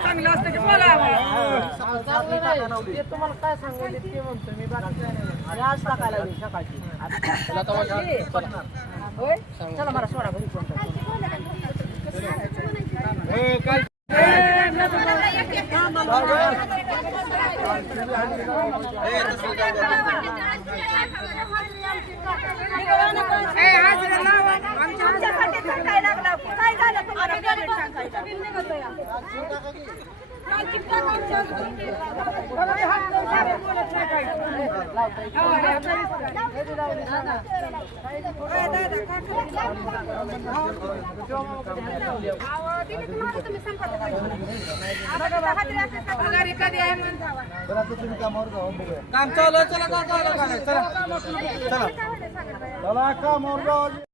चांगलं असतं की बोला तुम्हाला काय सांगायचं ते म्हणतो मी बाकी आज टाकायला सकाळची होय चला मला सोडा घरी काय झालं तुम्हाला काम चालू चला चला कामावर जाऊ